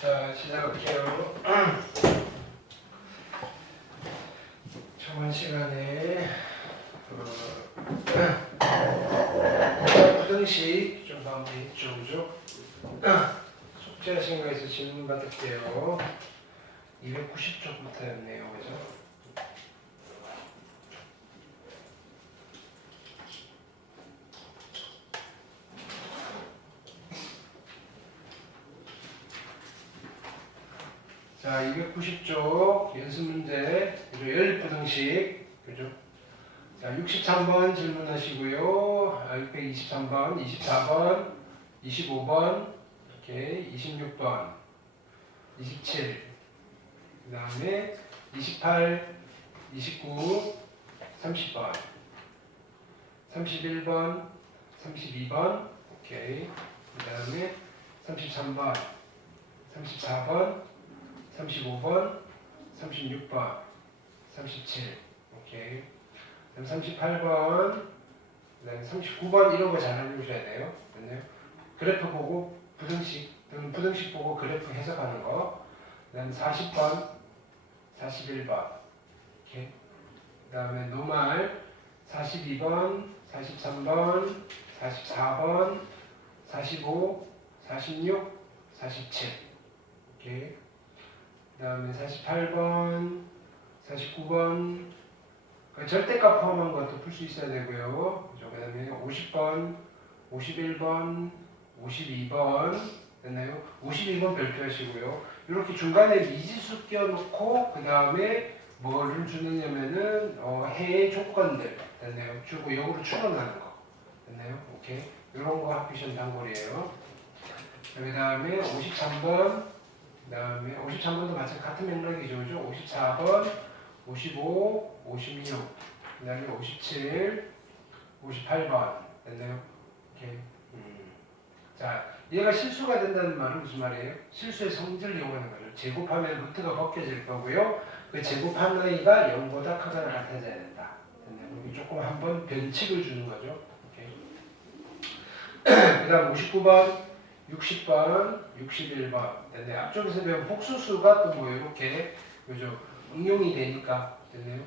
자, 시작할게요. 저번 시간에 부등식 좀 마무리했죠, 그죠? 숙제하신 거에서 질문 받을게요. 290쪽부터였네요, 그죠? 자, 290쪽 연습 문제, 그죠? 연립부등식, 그죠? 자, 63번 질문하시고요. 623번, 24번, 25번, 이렇게 26번, 27, 그 다음에 28, 29, 30번, 31번, 32번, 오케이. 그 다음에 33번, 34번, 35번, 36번, 37, 오케이. 그다음 38번, 그다음에 39번 이런 거 잘 알려주셔야 돼요. 됐나요? 그래프 보고 부등식 보고 그래프 해석하는 거. 그다음 40번, 41번, 오케이. 그다음에 노말 42번, 43번, 44번, 45, 46, 47, 오케이. 그다음에 48번, 49번, 절대값 포함한 것도 풀 수 있어야 되고요. 그 다음에 50번, 51번, 52번, 됐나요? 52번 별표하시고요. 이렇게 중간에 미지수 띄워놓고 그 다음에 뭐를 주느냐면은 해의 조건들, 됐나요? 주고 역으로 추론하는 거, 됐나요? 오케이. 이런 거 학교 시험 단골이에요. 그 다음에 53번, 그 다음에 53번도 마찬가지 같은 맥락이죠, 그죠? 54번, 55, 56, 그 다음에 57, 58번 됐나요? 오케이. 자, 얘가 실수가 된다는 말은 무슨 말이에요? 실수의 성질을 이용하는 거죠. 제곱하면 루트가 벗겨질 거고요. 그 제곱한 아이가 0보다 크거나 같아져야 된다. 됐나요? 여기 조금 한번 변칙을 주는 거죠. 오케이. 그 다음 59번, 60번, 61번 됐나요? 앞쪽에서 배운 복수수가 또 뭐 이렇게 그죠? 응용이 되니까 됐나요?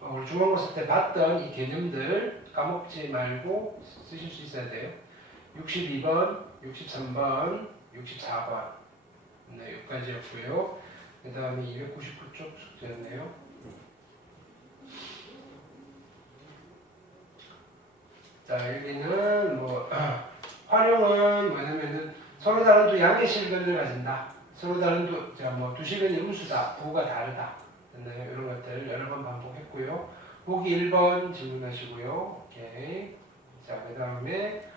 우리 중간고사 때 봤던 이 개념들 까먹지 말고 쓰실 수 있어야 돼요. 62번, 63번, 64번 네, 여기까지였고요. 그 다음에 299쪽 숙제였네요. 자, 여기는 뭐 활용은 뭐냐면은 서로 다른 두 양의 실근을 가진다. 서로 다른 두 실근이 음수다. 부호가 다르다. 됐나요? 이런 것들 여러 번 반복했고요. 보기 1번 질문하시고요. 오케이. 자, 그 다음에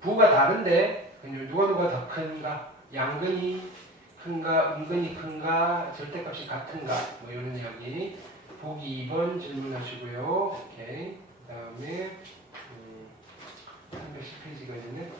부호가 다른데 누가 더 큰가? 양근이 큰가? 음근이 큰가? 절대값이 같은가? 뭐 이런 이야기. 보기 2번 질문하시고요. 오케이. 그 다음에 310페이지가 있네.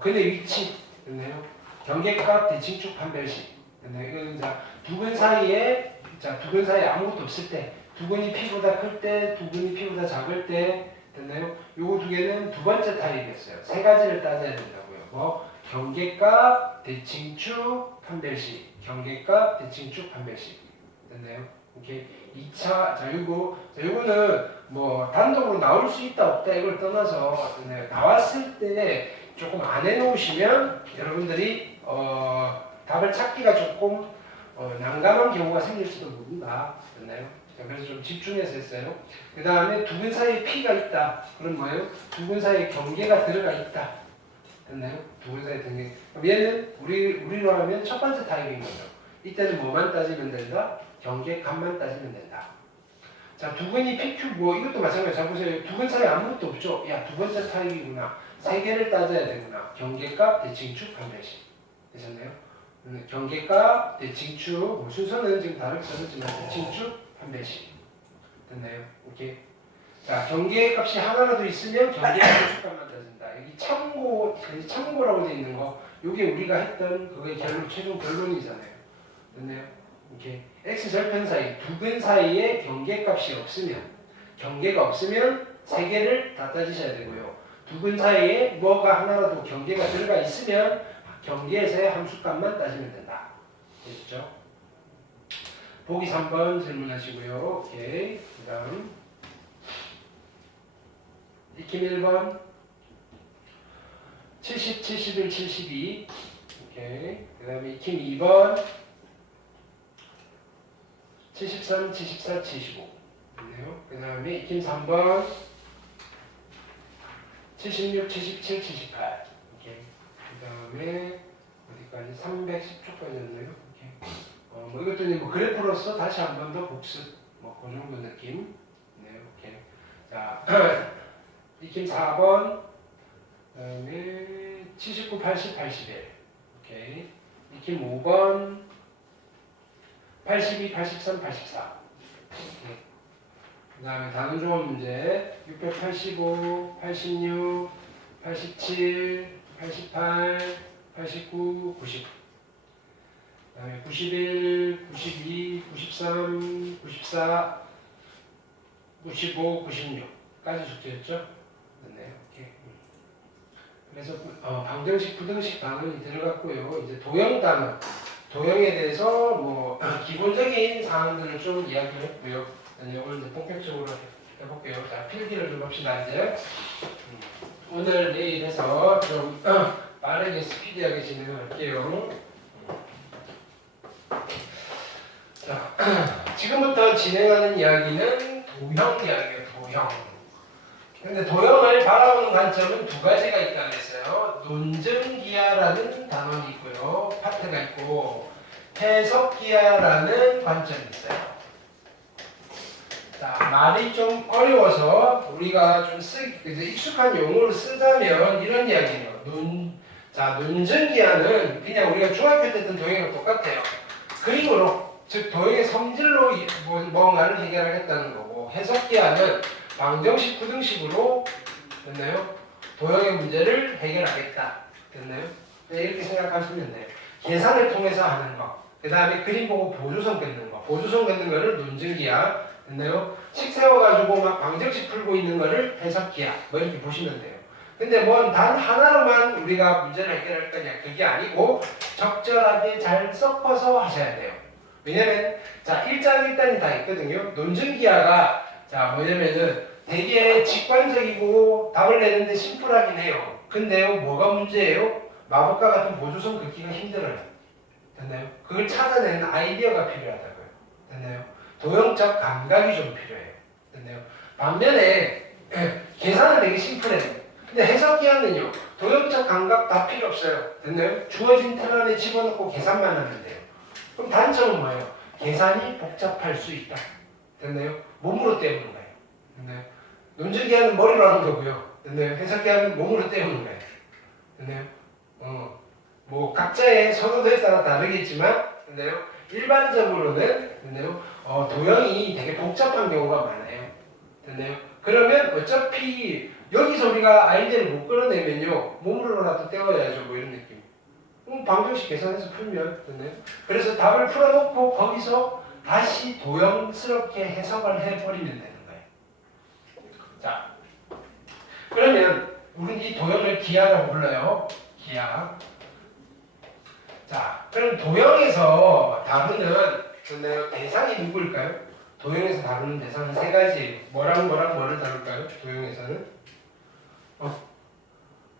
근의 위치 됐나요? 경계값 대칭축 판별식 됐나요? 이거는 두 근 사이에 두 근 사이에 아무것도 없을 때, 두 근이 P보다 클 때, 두 근이 P보다 작을 때 됐나요? 요거 두 개는 두 번째 타입이었어요. 세 가지를 따져야 된다고요. 뭐 경계값 대칭축 판별식, 경계값 대칭축 판별식 됐나요? 오케이. 2차 요거는 뭐 단독으로 나올 수 있다 없다 이걸 떠나서 나왔을 때 조금 안 해놓으시면 여러분들이 답을 찾기가 조금 난감한 경우가 생길지도 모른다. 됐나요? 그래서 좀 집중해서 했어요. 그 다음에 두 근 사이에 P가 있다. 그럼 뭐예요? 두 근 사이에 경계가 들어가 있다. 됐나요? 두 근 사이에 경계. 그럼 얘는 우리로 하면 첫 번째 타입인 거죠. 이때는 뭐만 따지면 된다? 경계값만 따지면 된다. 자, 두 근이 PQ 뭐 이것도 마찬가지. 자 보세요. 두 근 사이에 아무것도 없죠. 야, 두 번째 타입이구나. 세 개를 따져야 되구나. 경계값, 대칭축, 판별식. 되셨나요? 경계값, 대칭축. 뭐 순서는 지금 다르게 써졌지만 대칭축, 판별식. 됐나요? 오케이. 자, 경계값이 하나라도 있으면 경계값 대칭축값만 따진다. 여기 참고라고 되어 있는 거. 이게 우리가 했던 그거의 최종 결론이잖아요. 됐나요? 오케이. x절편 사이 두 근 사이에 경계값이 없으면 경계가 없으면 세 개를 다 따지셔야 되고요. 두 근 사이에 뭐가 하나라도 경계가 들어가 있으면 경계에서의 함수값만 따지면 된다. 됐죠? 보기 3번 질문하시고요. 오케이. 그 다음 익힘 1번 70, 71, 72 오케이. 그 다음에 익힘 2번 73, 74, 75 있네요. 그 다음에 익힘 3번 76, 77, 78 오케이. 그 다음에 어디까지? 310초까지였나요? 뭐 이것도 이제 뭐 그래프로서 다시 한 번 더 복습 뭐 그 정도 느낌. 네, 오케이. 자, 익힘 4번, 그다음에 79, 80, 81. 오케이. 익힘 5번, 82, 83, 84. 오케이. 그다음에 다른 조합 문제 685, 86, 87, 88, 89, 90. 그다음에 91, 92, 93, 94, 95, 96까지 숙제였죠? 네, 오케이. 그래서 방정식, 부등식 단원이 들어갔고요. 이제 도형 단원, 도형에 대해서 뭐 기본적인 사항들을 좀 이야기했고요. 오늘 이제 본격적으로 해볼게요. 자, 필기를 좀 합시다 이제. 오늘 내일 해서 좀 빠르게 스피디하게 진행을 할게요. 자, 지금부터 진행하는 이야기는 도형 이야기예요. 도형. 근데 도형을 바라보는 관점은 두 가지가 있다고 했어요. 논증기하라는 단원이 있고요. 파트가 있고 해석기하라는 관점이 있어요. 자, 말이 좀 어려워서 우리가 좀 익숙한 용어를 쓰자면 이런 이야기예요. 논증기하는 그냥 우리가 중학교 때 했던 도형이랑 똑같아요. 그림으로, 즉 도형의 성질로 뭔가를 해결하겠다는 거고, 해석기하는 방정식, 부등식으로 됐나요? 도형의 문제를 해결하겠다. 됐나요? 네, 이렇게 생각하시면 돼요. 계산을 통해서 하는 거, 그 다음에 그림 보고 보조선 긋는 거, 보조선 긋는 거를 논증기하, 됐나요? 식 세워가지고 막 방정식 풀고 있는 거를 해석기하, 뭐 이렇게 보시면 돼요. 근데 뭐 단 하나로만 우리가 문제를 해결할 거냐, 그게 아니고 적절하게 잘 섞어서 하셔야 돼요. 왜냐면 자, 1장 1단이 다 있거든요. 논증기하가 자, 뭐냐면은 되게 직관적이고 답을 내는데 심플하긴 해요. 근데요, 뭐가 문제예요? 마법과 같은 보조선 긋기가 힘들어요. 됐나요? 그걸 찾아내는 아이디어가 필요하다고요. 됐나요? 도형적 감각이 좀 필요해요. 됐나요? 반면에 계산은 되게 심플해요. 근데 해석기하는요, 도형적 감각 다 필요 없어요. 됐나요? 주어진 틀 안에 집어넣고 계산만 하면 돼요. 그럼 단점은 뭐예요? 계산이 복잡할 수 있다. 됐나요? 몸으로 때우는 거예요. 됐나요? 논증기하는 머리로 하는 거고요. 됐나요? 해석기하는 몸으로 때우는 거예요. 됐나요? 뭐 각자의 선호도에 따라 다르겠지만, 됐나요? 일반적으로는 됐나요? 도형이 되게 복잡한 경우가 많아요. 됐나요? 그러면 어차피 여기서 우리가 아이디어를 못 끌어내면요, 몸으로라도 때워야죠. 뭐 이런 느낌. 방정식 계산해서 풀면 됐나요? 그래서 답을 풀어놓고 거기서 다시 도형스럽게 해석을 해버리면 되는 거예요. 자, 그러면 우리 이 도형을 기하라고 불러요. 기하. 자, 그럼 도형에서 다루는 대상이 누구일까요? 도형에서 다루는 대상은 세 가지예요. 뭐랑 뭐를 다룰까요? 도형에서는?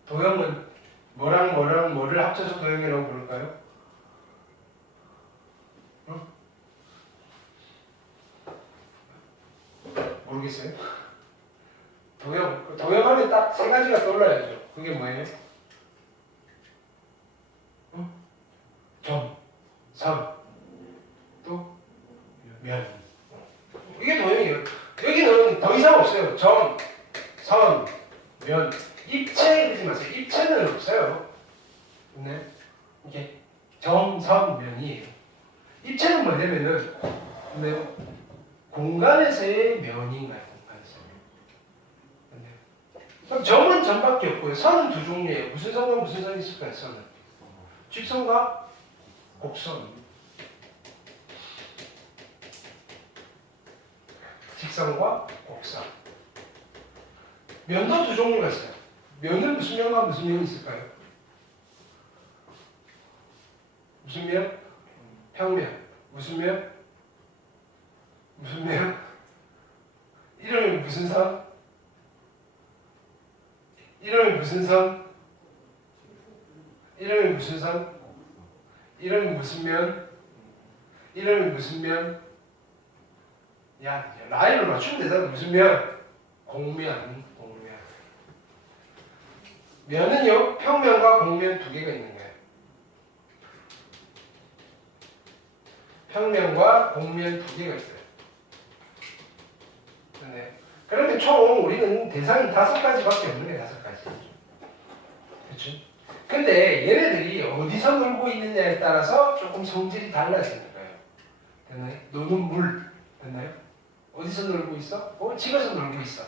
도형은 뭐랑 뭐를 합쳐서 도형이라고 부를까요? 모르겠어요? 도형하면 딱 세 가지가 떠올라야죠. 그게 뭐예요? 점, 선, 또 면. 이게 도형이에요. 여기는 더 이상 없어요. 점, 선, 면. 입체 그러지 마세요. 입체는 없어요. 네. 이게 점, 선, 면이에요. 입체는 뭐냐면은 네. 공간에서의 면인 거예요. 공간에서. 네. 그럼 점은 점밖에 없고요. 선은 두 종류예요. 무슨 선과 무슨 선이 있을까요? 선은 직선과 곡선. 직선과 곡선. 면도 두 종류가 있어요. 면은 무슨 면과 무슨 면이 있을까요? 무슨 면? 평면. 무슨 면? 무슨 면? 이름이 무슨 선? 이름이 무슨 선? 이름이 무슨 선? 이름이 무슨 면? 이름이 무슨 면? 야, 라인을 맞추면 되잖아. 무슨 면? 공면. 공면. 면은요, 평면과 공면 두 개가 있는 거예요. 평면과 공면 두 개가 있어요. 네. 그러면 총 우리는 대상이 5가지밖에 없는 게 5가지. 그렇죠? 근데 얘네들이 어디서 놀고 있느냐에 따라서 조금 성질이 달라지는 거예요. 됐나요? 노는 물. 됐나요? 어디서 놀고 있어? 집에서 놀고 있어.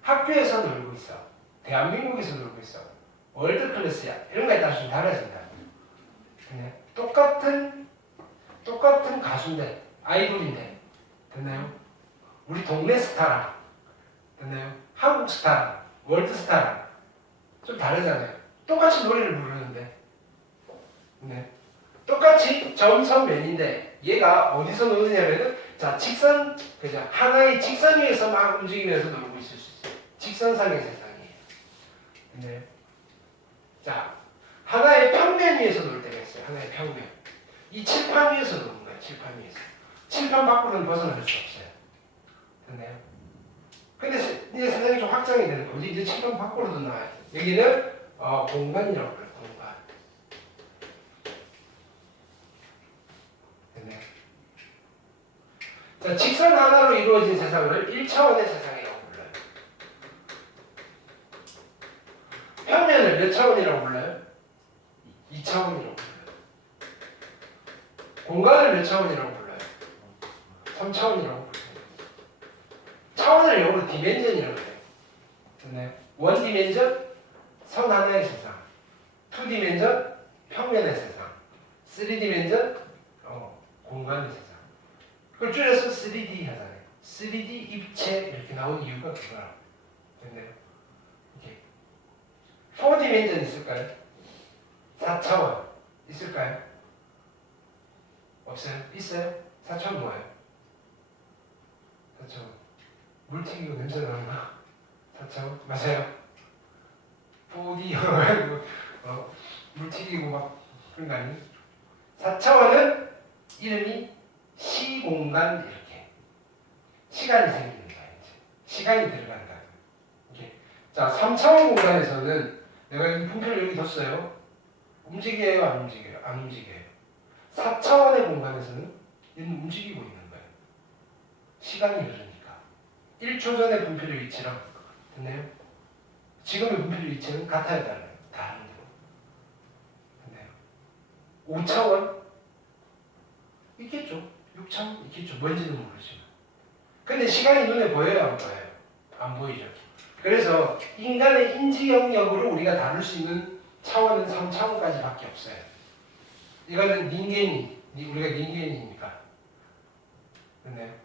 학교에서 놀고 있어. 대한민국에서 놀고 있어. 월드 클래스야. 이런 거에 따라서 좀 달라진다. 됐나요? 똑같은 가수인데, 아이돌인데. 됐나요? 우리 동네 스타랑. 됐나요? 한국 스타랑. 월드 스타랑. 좀 다르잖아요. 똑같이 노래를 부르는데. 네. 똑같이 점선면인데 얘가 어디서 노느냐면은 자 직선 그죠 하나의 직선 위에서 막 움직이면서 놀고 있을 수 있어요. 직선상의 세상이에요. 네. 자 하나의 평면 위에서 놀 때가 있어요. 하나의 평면. 이 칠판 위에서 노는 거예요. 칠판 위에서. 칠판 밖으로는 벗어날 수 없어요. 됐나요? 근데 이제 세상이 좀 확장이 되는 거지. 이제 칠판 밖으로도 나와요. 여기는 공간이라고 그래요. 공간. 됐나요? 자, 직선 하나로 이루어진 세상을 1차원의 세상이라고 불러요. 평면을 몇 차원이라고 불러요? 2차원이라고 불러요. 공간을 몇 차원이라고 불러요? 3차원이라고 불러요. 차원을 영어로 디멘전이라고 해요. 됐나요? 원 디멘전, 선 하나의 세상. 투 디멘전, 평면의 세상. 쓰리 디멘전, 공간의 세상. 그걸 줄여서 3D 하잖아요. 3D 입체 이렇게 나온 이유가 그거라고. 됐나요? 이렇게. 4디멘전 있을까요? 4차원 있을까요? 없어요? 있어요? 4차원 뭐예요? 4차원 물 튀기고 냄새 나는 거? 4차원? 맞아요? 4D 물 튀기고 막 그런 거 아니에요? 4차원은 이름이 시공간 이렇게 시간이 생기는 거예요. 시간이 들어간다. 이렇게. 자, 3차원 공간에서는 내가 이 분표를 여기 뒀어요. 움직여요, 안 움직여요? 안 움직여요. 4차원의 공간에서는 얘는 움직이고 있는 거예요. 시간이 흐르니까. 1초 전의 분표의 위치랑 됐나요? 지금의 분표의 위치는 같아요, 달라요? 다른데. 됐나요? 5차원 있겠죠. 6차원 있겠죠. 뭔지는 모르지만. 근데 시간이 눈에 보여요, 안 보여요? 안 보이죠. 그래서 인간의 인지 영역으로 우리가 다룰 수 있는 차원은 3차원까지밖에 없어요. 이거는 닌겐이, 우리가 닌겐이니까. 근데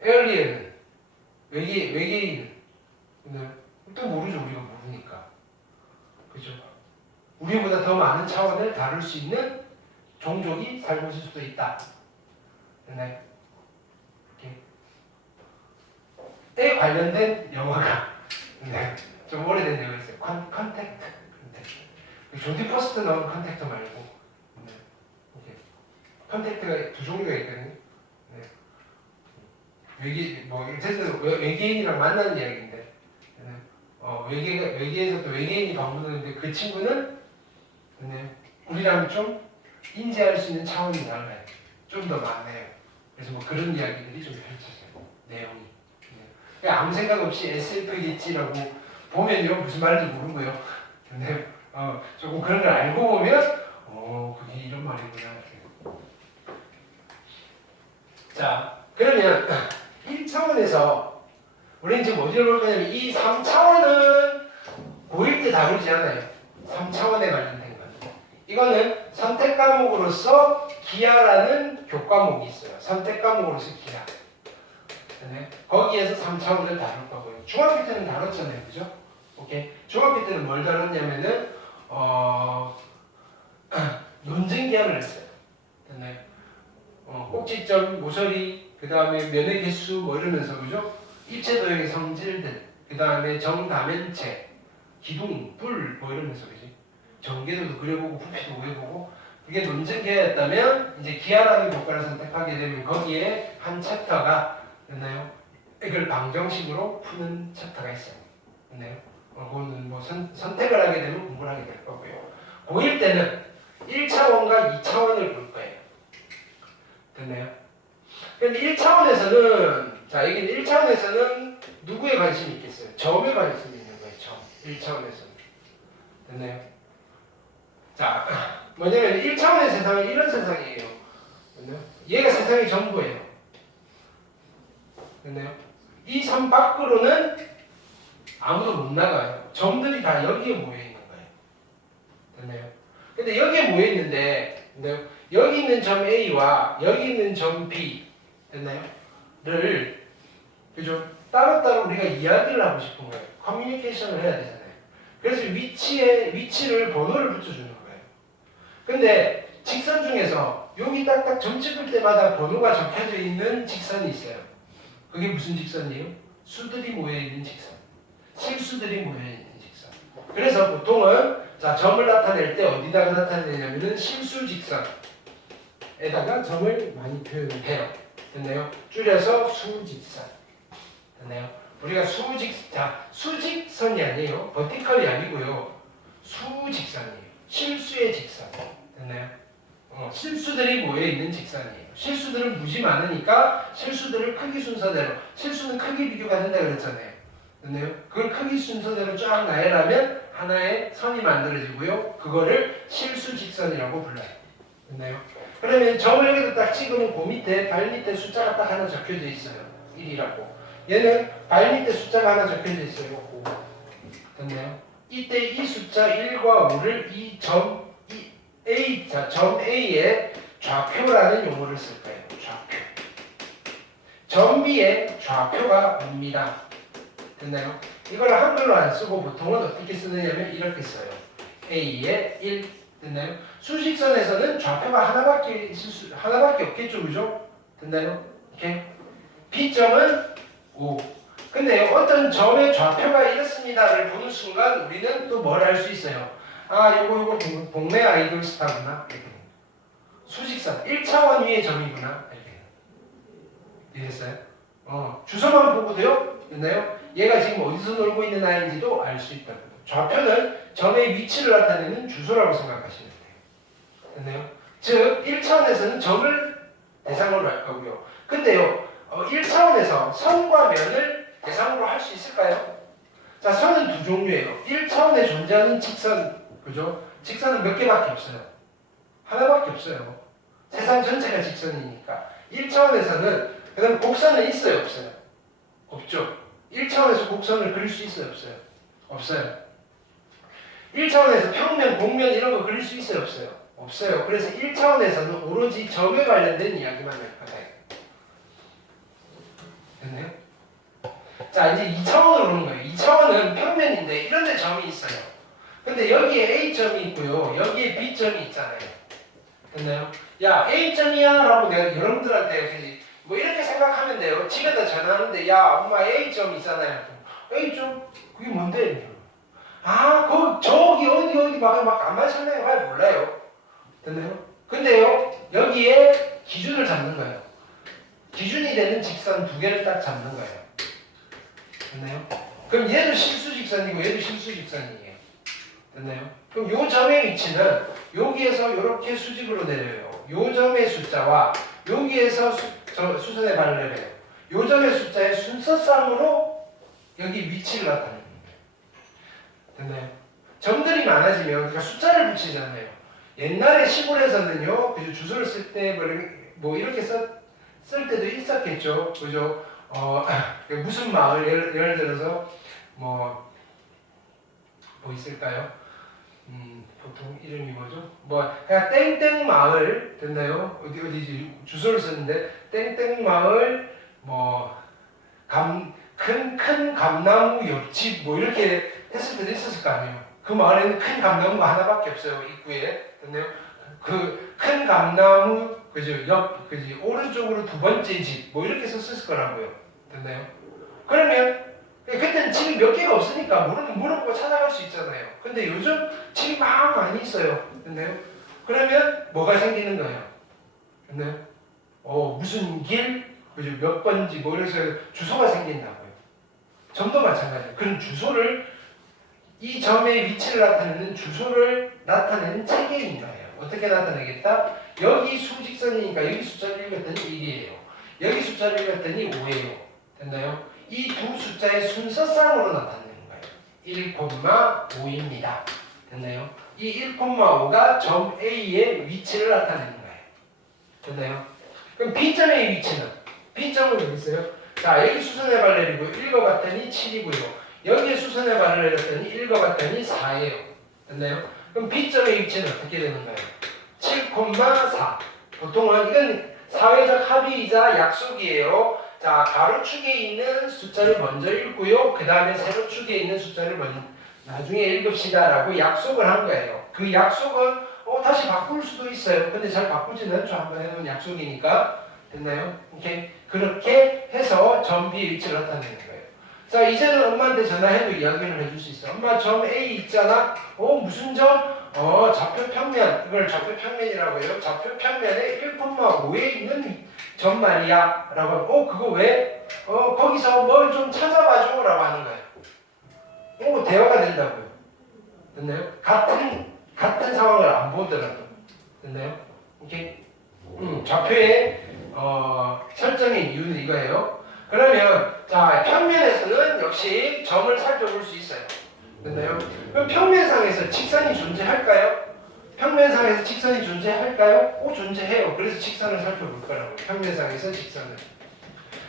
에얼리엔은 외계인은 근데 또 모르죠. 우리가 모르니까. 그죠? 우리보다 더 많은 차원을 다룰 수 있는 종족이 살고 있을 수도 있다. 네. 에 관련된 영화가 네. 좀 오래된 영화 있어요. 컨택트. 조디 포스트 나온 컨택트 말고 네. 컨택트가 두 종류가 있거든요. 네. 어쨌든 외계인이랑 만나는 이야기인데 네. 외계에서 또 외계인이 방문하는데 그 친구는 네. 우리랑 좀 인지할 수 있는 차원이 달라요. 좀 더 많아요. 그래서 뭐 그런 이야기들이 좀 펼쳐져요. 내용이. 네. 아무 생각 없이 SF겠지라고 보면요 무슨 말인지 모르고요. 근데 조금 그런 걸 알고 보면 그게 이런 말이구나. 자 그러면 1차원에서 우리는 지금 어디로 볼 거냐면 이 3차원은 고1 때 다루지 않아요. 3차원에 관련된 건. 이거는 선택 과목으로서 기하라는 교과목이 있어요. 선택 과목으로서 기하. 네. 거기에서 3차원을 다룰 거고요. 중학교 때는 다뤘잖아요. 그죠? 오케이. 중학교 때는 뭘 다뤘냐면은 논증 기하를 했어요. 네. 꼭지점, 모서리, 그 다음에 면의 개수 뭐 이러면서 그죠? 입체 도형의 성질들, 그 다음에 정다면체, 기둥, 불 뭐 이러면서 그지? 전개도도 그려보고 부피도 구해보고 그게 논증 기하였다면 이제 기하라는 교과를 선택하게 되면 거기에 한 챕터가 됐나요? 이걸 방정식으로 푸는 챕터가 있어요. 됐나요? 그거는 뭐 선택을 하게 되면 공부를 하게 될 거고요. 고1 때는 1차원과 2차원을 볼 거예요. 됐나요? 근데 1차원에서는 자 여기 1차원에서는 누구에 관심이 있겠어요? 점에 관심이 있는 거예요. 점. 1차원에서는. 됐나요? 자 뭐냐면 1차원의 세상은 이런 세상이에요. 됐나요? 얘가 세상의 전부예요. 됐나요? 이 선 밖으로는 아무도 못 나가요. 점들이 다 여기에 모여 있는 거예요. 됐나요? 근데 여기에 모여 있는데, 됐나요? 여기 있는 점 A와 여기 있는 점 B, 됐나요? 를, 그죠? 따로따로 우리가 이야기를 하고 싶은 거예요. 커뮤니케이션을 해야 되잖아요. 그래서 위치를 번호를 붙여주는 거예요. 근데 직선 중에서 여기 딱딱 점 찍을 때마다 번호가 적혀져 있는 직선이 있어요. 그게 무슨 직선이에요? 수들이 모여있는 직선. 실수들이 모여있는 직선. 그래서 보통은 자 점을 나타낼 때 어디다가 나타내냐면은 실수 직선에다가 점을 많이 표현을 해요. 됐나요? 줄여서 수직선. 됐나요? 우리가 수직선이 아니에요. 버티컬이 아니고요. 수직선이에요. 실수의 직선. 됐나요? 실수들이 모여있는 직선이에요. 실수들은 무지 많으니까 실수들을 크기 순서대로 실수는 크기 비교가 된다 그랬잖아요. 됐나요? 그걸 크기 순서대로 쫙 나열하면 하나의 선이 만들어지고요. 그거를 실수 직선이라고 불러요. 됐나요? 그러면 점을 여기다 딱 찍으면 그 밑에 발 밑에 숫자가 딱 하나 적혀져 있어요. 1이라고. 얘는 발 밑에 숫자가 하나 적혀져 있어요. 5. 됐나요? 이때 이 숫자 1과 5를 점 A에 좌표라는 용어를 쓸 거예요. 좌표. 점 B에 좌표가 옵니다. 됐나요? 이걸 한글로 안 쓰고 보통은 어떻게 쓰느냐면 이렇게 써요. A에 1. 됐나요? 수직선에서는 좌표가 하나밖에 없겠죠. 그죠? 됐나요? 이렇게. B점은 5. 근데 어떤 점의 좌표가 이렇습니다를 보는 순간 우리는 또 뭘 할 수 있어요? 아, 요거 동네 아이돌 스타구나. 이렇게. 수직선 1차원 위의 점이구나. 이렇게. 이해됐어요? 주소만 보고도요. 됐나요? 얘가 지금 어디서 놀고 있는 아이인지도 알 수 있다. 좌표는 점의 위치를 나타내는 주소라고 생각하시면 돼요. 됐나요? 즉 1차원에서는 점을 대상으로 할 거고요. 근데요. 1차원에서 선과 면을 대상으로 할 수 있을까요? 자, 선은 두 종류예요. 1차원에 존재하는 직선, 그죠? 직선은 몇 개밖에 없어요. 하나밖에 없어요. 세상 전체가 직선이니까. 1차원에서는 그다음 곡선은 있어요, 없어요? 없죠. 1차원에서 곡선을 그릴 수 있어요, 없어요? 없어요. 1차원에서 평면, 곡면 이런 거 그릴 수 있어요, 없어요? 없어요. 그래서 1차원에서는 오로지 점에 관련된 이야기만 할 거예요. 됐나요? 자, 이제 2차원으로 오는 거예요. 2차원은 평면인데 이런 데 점이 있어요. 근데 여기에 A점이 있고요. 여기에 B점이 있잖아요. 됐나요? 야, A점이야 라고 내가 여러분들한테 뭐 이렇게 생각하면 돼요. 집에다 전화하는데 야, 엄마 A점 있잖아요. A점? 그게 뭔데? 아, 저기 어디 막 안만 설명해 봐야 몰라요. 됐나요? 근데요, 여기에 기준을 잡는 거예요. 기준이 되는 직선 두 개를 딱 잡는 거예요. 됐나요? 그럼 얘도 실수직선이고 얘도 실수직선이에요. 됐나요? 그럼 요 점의 위치는 여기에서 이렇게 수직으로 내려요. 요 점의 숫자와 여기에서 수선에 발을 내려요. 요 점의 숫자의 순서상으로 여기 위치를 나타내는 거예요. 됐나요? 점들이 많아지면 그러니까 숫자를 붙이잖아요. 옛날에 시골에서는요, 그죠? 주소를 쓸 때 뭐 이렇게 쓸 때도 있었겠죠. 그죠? 무슨 마을, 예를 들어서, 뭐 있을까요? 보통 이름이 뭐죠? 뭐 그냥 땡땡 마을 됐나요? 어디 주소를 썼는데 땡땡 마을 뭐 큰 감나무 옆집 뭐 이렇게 했을 때도 있었을 거 아니에요. 그 마을에는 큰 감나무가 하나밖에 없어요. 입구에 됐나요? 그 큰 감나무 그죠? 그지 오른쪽으로 두 번째 집 뭐 이렇게 썼을 거라고요. 됐나요? 그러면 그때는 집이 몇 개가 없으니까 물어보고 찾아갈 수 있잖아요. 근데 요즘 집이 막 많이 있어요. 됐나요? 그러면 뭐가 생기는 거예요? 됐나요? 무슨 길, 그죠? 몇 번지 뭐 이래서 주소가 생긴다고요. 점도 마찬가지예요. 그럼 주소를 이 점의 위치를 나타내는 주소를 나타내는 체계인 거예요. 어떻게 나타내겠다? 여기 수직선이니까 여기 숫자를 읽었더니 1이에요. 여기 숫자를 읽었더니 5예요. 됐나요? 이 두 숫자의 순서상으로 나타내는 거예요. 1,5입니다. 됐나요? 이 1,5가 점 A의 위치를 나타내는 거예요. 됐나요? 그럼 B점의 위치는? B점은 어디 있어요? 자, 여기 수선의 발레리고 읽어봤더니 7이고요. 여기에 수선의 발을 내렸더니 읽어봤더니 4예요. 됐나요? 그럼 B점의 위치는 어떻게 되는가요? 7,4. 보통은 이건 사회적 합의이자 약속이에요. 자, 가로축에 있는 숫자를 먼저 읽고요. 그 다음에 세로축에 있는 숫자를 나중에 읽읍시다 라고 약속을 한 거예요. 그 약속은 다시 바꿀 수도 있어요. 근데 잘 바꾸지는 않죠. 한번 해놓은 약속이니까. 됐나요? 이렇게 그렇게 해서 점 B의 위치를 나타내는 거예요. 자, 이제는 엄마한테 전화해도 이야기를 해줄 수 있어. 엄마 점 A 있잖아. 무슨 점? 좌표 평면. 이걸 좌표 평면이라고 해요. 좌표 평면에 1,5에 있는 점 말이야. 라고 하면 그거 왜? 거기서 뭘 좀 찾아봐줘. 라고 하는 거예요. 대화가 된다고요. 됐나요? 같은 상황을 안 보더라도. 됐나요? 이렇게 좌표의 설정의 이유는 이거예요. 그러면 자, 평면에서는 역시 점을 살펴볼 수 있어요. 됐나요? 그럼 평면상에서 직선이 존재할까요? 평면상에서 직선이 존재할까요? 존재해요. 그래서 직선을 살펴볼 거라고요. 평면상에서 직선을.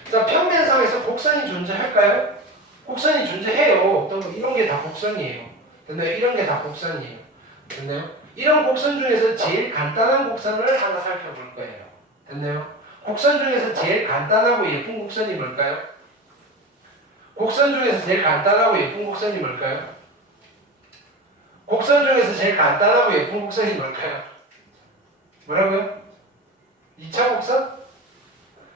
자, 평면상에서 곡선이 존재할까요? 곡선이 존재해요. 또 이런 게 다 곡선이에요. 됐나요? 이런 게 다 곡선이에요. 됐나요? 이런 곡선 중에서 제일 간단한 곡선을 하나 살펴볼 거예요. 됐나요? 곡선 중에서 제일 간단하고 예쁜 곡선이 뭘까요? 곡선 중에서 제일 간단하고 예쁜 곡선이 뭘까요? 곡선 중에서 제일 간단하고 예쁜 곡선이 뭘까요? 뭐라고요? 2차 곡선?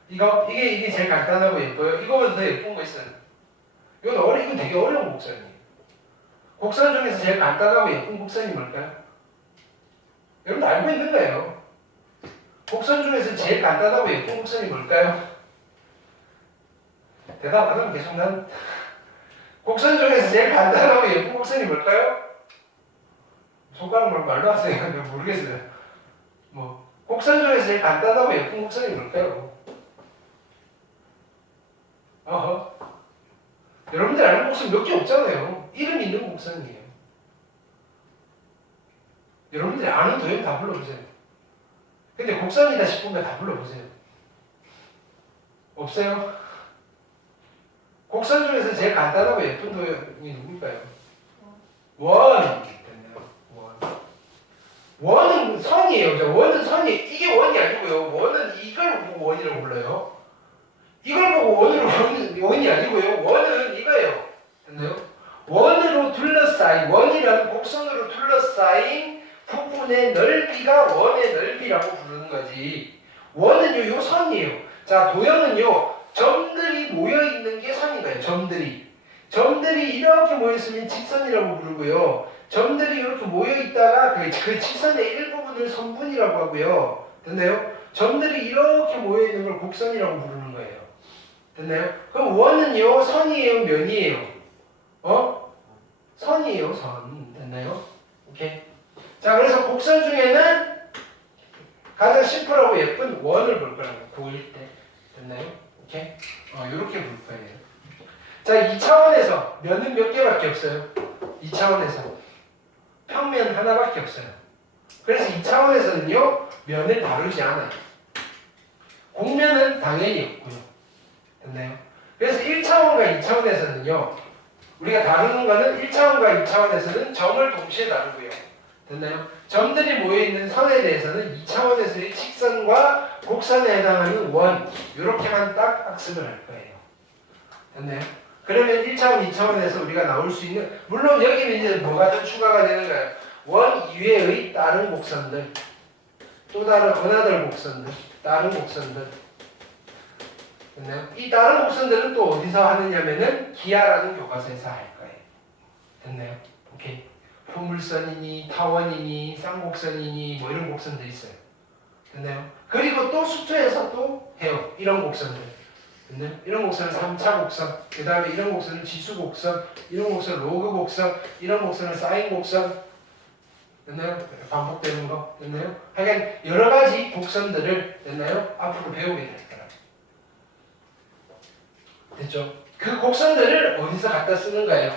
이게 제일 간단하고 예뻐요. 이거보다 더 예쁜 거 있어요. 이건 되게 어려운 곡선이에요. 곡선 중에서 제일 간단하고 예쁜 곡선이 뭘까요? 여러분도 알고 있는 거예요. 곡선 중에서 제일 간단하고 예쁜 곡선이 뭘까요? 대답 안 하면 계속 곡선 중에서 제일 간단하고 예쁜 곡선이 뭘까요? 손가락 말로 하세요. 내가 모르겠어요. 곡선 중에서 제일 간단하고 예쁜 곡선이 뭘까요? 여러분들 아는 곡선 몇 개 없잖아요. 이름 있는 곡선이에요. 여러분들이 아는 도형 다 불러보세요. 근데 곡선이다 싶으면 다 불러보세요. 없어요? 곡선 중에서 제일 간단하고 예쁜 도형이 누굴까요? 원. 원은 선이에요. 원은 선이 이게 원이 아니고요. 원은 이걸 보고 원이라고 불러요. 이걸 보고 원이 아니고요. 원은 이거예요. 됐나요? 원으로 둘러싸인 원이라는 곡선으로 둘러싸인 부분의 넓이가 원의 넓이라고 부르는 거지. 원은요, 요 선이에요. 자, 도형은요, 점들이 모여 있는 게 선인 거예요. 점들이 이렇게 모였으면 직선이라고 부르고요. 점들이 이렇게 모여 있다가 그 직선의 일부분을 선분이라고 하고요. 됐나요? 점들이 이렇게 모여 있는 걸 곡선이라고 부르는 거예요. 됐나요? 그럼 원은요, 선이에요, 면이에요? 선이에요, 선. 됐나요? 오케이. 자, 그래서 곡선 중에는 가장 심플하고 예쁜 원을 볼 거라고, 고1 때. 됐나요? 오케이? 요렇게 볼 거예요. 자, 2차원에서 면은 몇 개밖에 없어요? 2차원에서. 평면 하나밖에 없어요. 그래서 2차원에서는요, 면을 다루지 않아요. 곡면은 당연히 없고요. 됐나요? 그래서 1차원과 2차원에서는요, 우리가 다루는 거는 1차원과 2차원에서는 점을 동시에 다루고요. 됐나요? 점들이 모여있는 선에 대해서는 2차원에서의 직선과 곡선에 해당하는 원 이렇게만 딱 학습을 할 거예요. 됐나요? 그러면 1차원, 2차원에서 우리가 나올 수 있는 물론 여기는 이제 뭐가 더 추가가 되는 거예요. 원 이외의 다른 곡선들 또 다른 은하들 곡선들 다른 곡선들 됐나요? 이 다른 곡선들은 또 어디서 하느냐면은 기하라는 교과서에서 할 거예요. 됐나요? 오케이. 포물선이니 타원이니 쌍곡선이니 뭐 이런 곡선들 있어요. 됐나요? 그리고 또 수투에서 또 해요. 이런 곡선들. 됐나요? 이런 곡선은 3차 곡선, 그 다음에 이런 곡선은 지수 곡선, 이런 곡선은 로그 곡선, 이런 곡선은 사인 곡선. 됐나요? 반복되는 거. 됐나요? 하여간 여러 가지 곡선들을 됐나요? 앞으로 배우게 될 거라. 됐죠? 그 곡선들을 어디서 갖다 쓰는 거예요?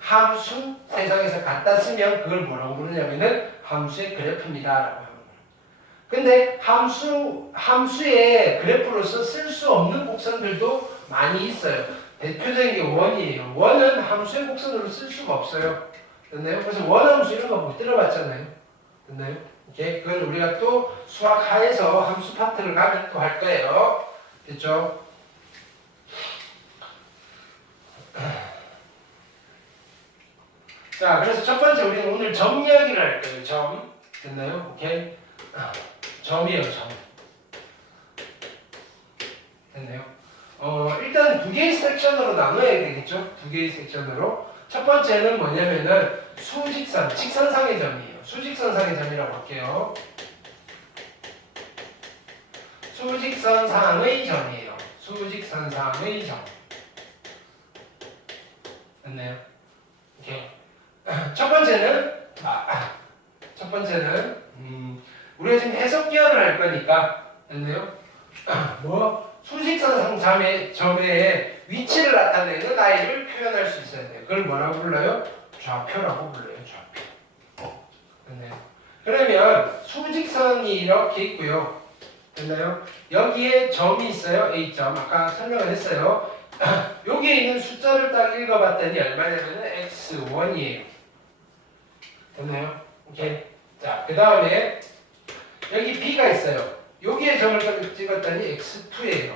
함수 세상에서 갖다 쓰면 그걸 뭐라고 부르냐면은 함수의 그래프입니다 라고 하는 거예요. 근데 함수의 그래프로서 쓸 수 없는 곡선들도 많이 있어요. 대표적인 게 원이에요. 원은 함수의 곡선으로 쓸 수가 없어요. 됐나요? 그래서 원함수 이런 거 못 들어봤잖아요. 됐나요? 오케이. 그건 우리가 또 수학 하에서 함수 파트를 가면 또 할 거예요. 됐죠? 자, 그래서 첫 번째 우리는 오늘 점 이야기를 할 거예요. 점. 됐나요? 오케이. 점이에요, 점. 됐나요? 일단 두 개의 섹션으로 나눠야 되겠죠? 두 개의 섹션으로. 첫 번째는 뭐냐면은 수직선, 직선상의 점이에요. 수직선상의 점이라고 할게요. 수직선상의 점이에요. 수직선상의 점. 됐나요? 오케이. 첫 번째는 우리가 지금 해석 기하를 할 거니까 됐나요? 뭐 수직선 점의 위치를 나타내는 아이를 표현할 수 있어야 돼요. 그걸 뭐라고 불러요? 좌표라고 불러요. 좌표. 됐나요? 그러면 수직선이 이렇게 있고요. 됐나요? 여기에 점이 있어요. A점. 아까 설명을 했어요. 여기에 있는 숫자를 딱 읽어봤더니 얼마냐면 x1이에요. 됐나요? 오케이. 자, 그 다음에 여기 B가 있어요. 여기에 점을 찍었더니 x2예요.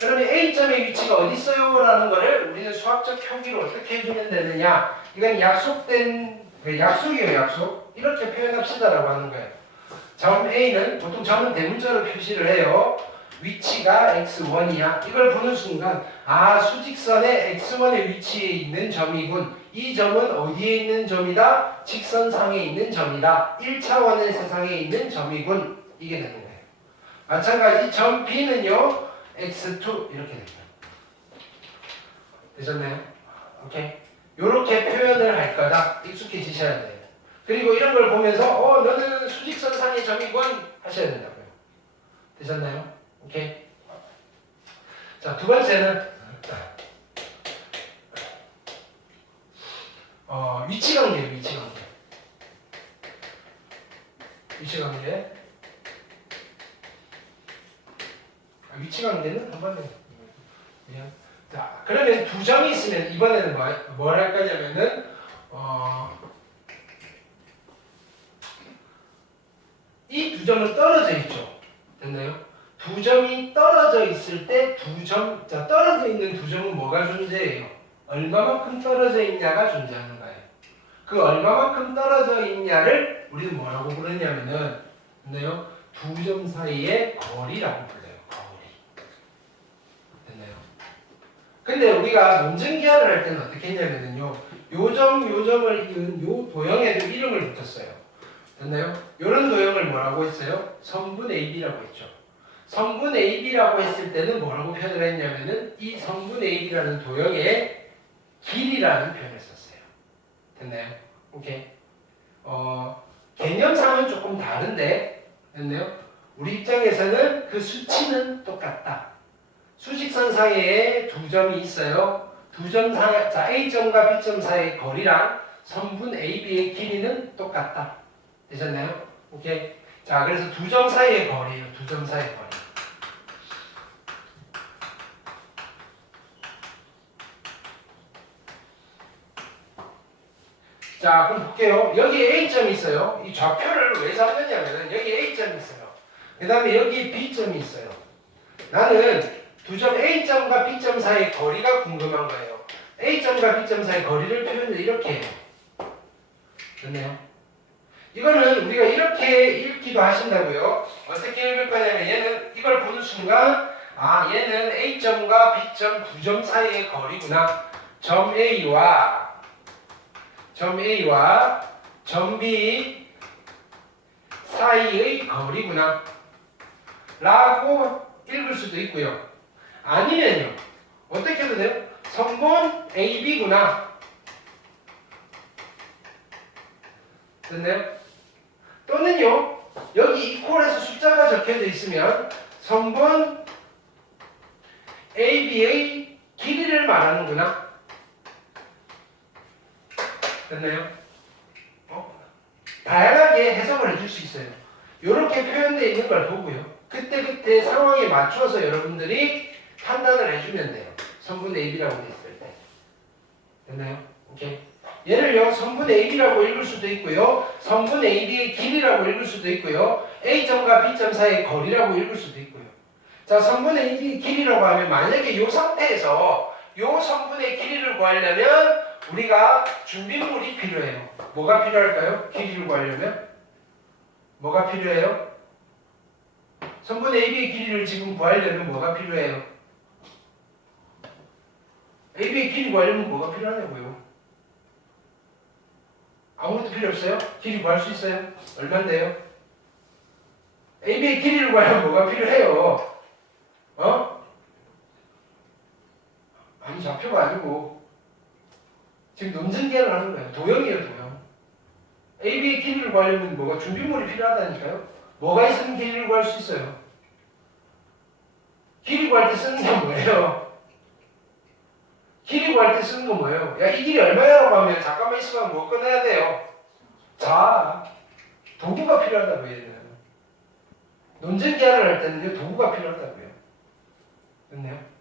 그러면 A점의 위치가 어디 있어요? 라는 거를 우리는 수학적 표기로 어떻게 해주면 되느냐? 이건 약속이에요, 약속. 이렇게 표현합시다라고 하는 거예요. 점 A는 보통 점은 대문자로 표시를 해요. 위치가 x1이야. 이걸 보는 순간 수직선의 x1의 위치에 있는 점이군. 이 점은 어디에 있는 점이다? 직선상에 있는 점이다. 1차원의 세상에 있는 점이군. 이게 되는 거예요. 마찬가지 점 B는요. x2 이렇게 됩니다. 되셨나요? 오케이. 요렇게 표현을 할 거다. 익숙해지셔야 돼요. 그리고 이런 걸 보면서 너는 수직선상의 점이군 하셔야 된다고요. 되셨나요? 오케이. 자, 두 번째는 위치 관계예요. 위치 관계. 위치 관계. 위치 관계는 한 번에 그냥. 자, 그러면 두 점이 있으면 이번에는 뭘 할 거냐면은 이 두 점은 떨어져 있죠. 됐나요? 두 점이 떨어져 있을 때 떨어져 있는 두 점은 뭐가 존재해요? 얼마만큼 떨어져 있냐가 존재하는 거예요. 그 얼마만큼 떨어져 있냐를 우리는 뭐라고 부르냐면은, 됐나요? 두 점 사이의 거리라고 불러요. 거리. 됐나요? 근데 우리가 논증기하를 할 때는 어떻게 했냐면요. 요 점을 이은 요 도형에도 이름을 붙였어요. 됐나요? 요런 도형을 뭐라고 했어요? 성분 AB라고 했죠. 성분 AB라고 했을 때는 뭐라고 표현을 했냐면은 이 성분 AB라는 도형의 길이라는 표현을 썼어요. 됐나요? 오케이. 개념상은 조금 다른데, 됐나요? 우리 입장에서는 그 수치는 똑같다. 수직선 사이에 두 점이 있어요. 두 점 사이, 자, A점과 B점 사이의 거리랑 성분 AB의 길이는 똑같다. 되셨나요? 오케이. 자, 그래서 두 점 사이의 거리예요. 두 점 사이의 거리. 자, 그럼 볼게요. 여기 A점이 있어요. 이 좌표를 왜 잡느냐면 여기 A점이 있어요. 그 다음에 여기 B점이 있어요. 나는 두 점 A점과 B점 사이의 거리가 궁금한 거예요. A점과 B점 사이의 거리를 표현을 이렇게 해요. 됐네요. 이거는 우리가 이렇게 읽기도 하신다고요. 어떻게 읽을 거냐면 얘는 이걸 보는 순간 아 얘는 A점과 B점 두 점 사이의 거리구나. 점 A와 점 B 사이의 거리구나 라고 읽을 수도 있고요. 아니면요. 어떻게 해도 돼요? 선분 AB구나. 됐나요? 또는요. 여기 이퀄에서 숫자가 적혀져 있으면 선분 AB의 길이를 말하는구나. 됐나요? 다양하게 해석을 해줄 수 있어요. 이렇게 표현되어 있는 걸 보고요. 그때 상황에 맞춰서 여러분들이 판단을 해주면 돼요. 선분 AB라고 했을 때. 됐나요? 오케이. 얘를요, 선분 AB라고 읽을 수도 있고요. 선분 AB의 길이라고 읽을 수도 있고요. A점과 B점 사이의 거리라고 읽을 수도 있고요. 자, 선분 AB 길이라고 하면 만약에 이 상태에서 이 선분의 길이를 구하려면 우리가 준비물이 필요해요. 뭐가 필요할까요? 길이를 구하려면? 뭐가 필요해요? 선분 AB의 길이를 지금 구하려면 뭐가 필요해요? AB의 길이 구하려면 뭐가 필요하냐고요? 아무것도 필요 없어요? 길이 구할 수 있어요? 얼만데요? AB의 길이를 구하려면 뭐가 필요해요? 아니 좌표가 아니고 지금 논증계를 하는 거예요. 도형이에요, 도형. AB의 길이를 구하려면 뭐가 준비물이 필요하다니까요? 뭐가 있으면 길이를 구할 수 있어요? 길이 구할 때 쓰는 게 뭐예요? 길이 구할 때 쓰는 거 뭐예요? 야, 이 길이 얼마냐라고 하면 잠깐만 있으면 뭐 꺼내야 돼요? 자, 도구가 필요하다고 얘는. 논증 계산을 할 때는요, 도구가 필요하다고요. 됐네요?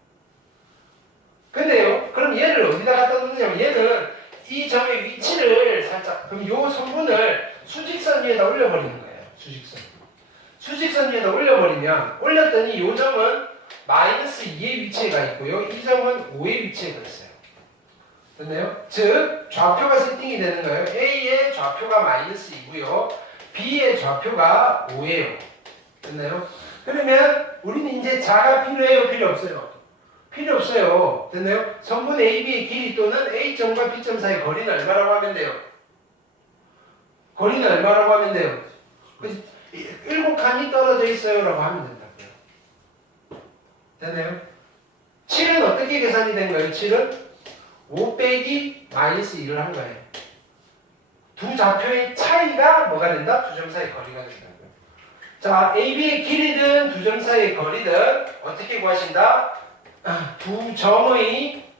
근데요, 그럼 얘를 어디다 갖다 놓느냐면 얘는 이 점의 위치를 살짝, 그럼 요 선분을 수직선 위에다 올려버리는 거예요. 수직선 위에다 올려버리면, 올렸더니 요 점은 마이너스 2의 위치에 가 있고요. 이 점은 5의 위치에 가 있어요. 됐나요? 즉 좌표가 세팅이 되는 거예요. A의 좌표가 마이너스 2고요. B의 좌표가 5예요. 됐나요? 그러면 우리는 이제 자가 필요해요? 필요 없어요? 필요 없어요. 됐나요? 선분 AB의 길이 또는 A점과 B점 사이 거리는 얼마라고 하면 돼요? 거리는 얼마라고 하면 돼요? 7칸이 떨어져 있어요 라고 하면 된다고요. 됐나요? 7은 어떻게 계산이 된 거예요? 7은 5 빼기 마이너스 1을 한 거예요. 두 좌표의 차이가 뭐가 된다? 두 점 사이의 거리가 된다고요. 자, AB의 길이든 두 점 사이의 거리든 어떻게 구하신다? 두 점의